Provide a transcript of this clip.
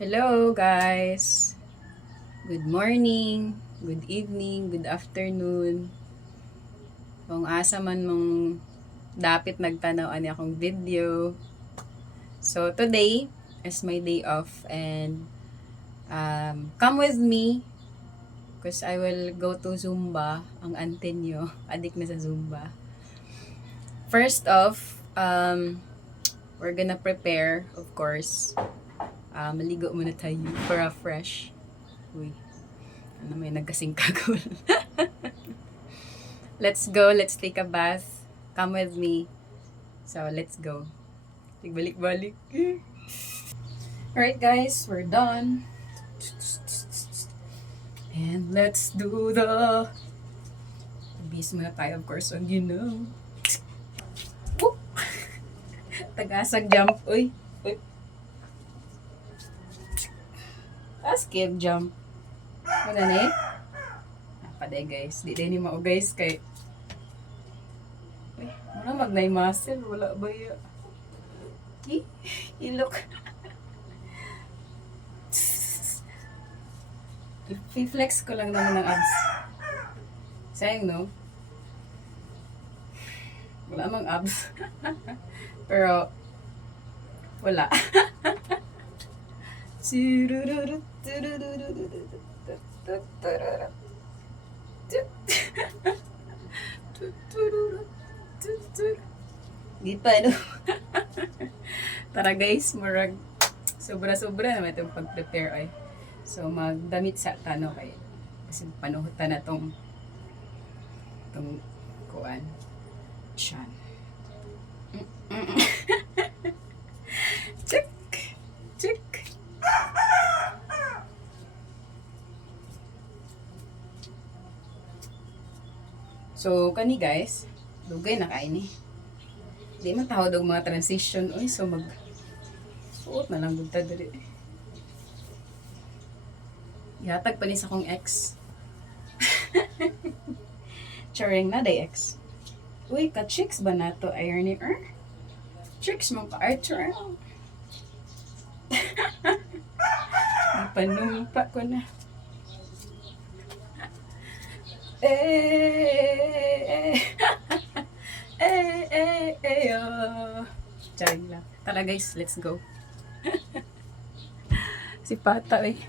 Hello guys! Good morning, good evening, good afternoon. Kung asa man mong dapit nagtanaw ani akong video. So today is my day off and come with me because I will go to Zumba. Ang ante nyo, adik na sa Zumba. First off, we're gonna prepare, of course. Maligo muna tayo para fresh. Uy, ano may nagkasing kagul. Let's go, let's take a bath. Come with me. So, let's go. Balik-balik. Alright guys, we're done. And let's do the... Bis muna tayo, of course, on you know. Whoop! Tagasag jump. Uy, uy. Skip jump. Wala na eh. Paday guys. Di din ni mao guys kay muna magnay muscle. Wala ba ya? Ilok. I-flex ko lang naman ng abs. Sayang no? Wala mang abs. Pero wala. Di pa, no? Tara guys, murag sobra-sobra naman itong pag-prepare ay. So, magdamit sa tano kayo. Kasi panuhutan na itong kuan. Tiyan. Check! Check! So, kani guys, dugay na kain eh. Di man tawad og mga transition. Uy, so suot na lang gud ta diri. Ihatag pa ni sa kong ex. Charing na day ex. Uy, ka-chicks ba na to ironer? Chicks mo ka-archer. Panumpa ko na. Charing lang. Tara guys, let's go. Si Pata eh.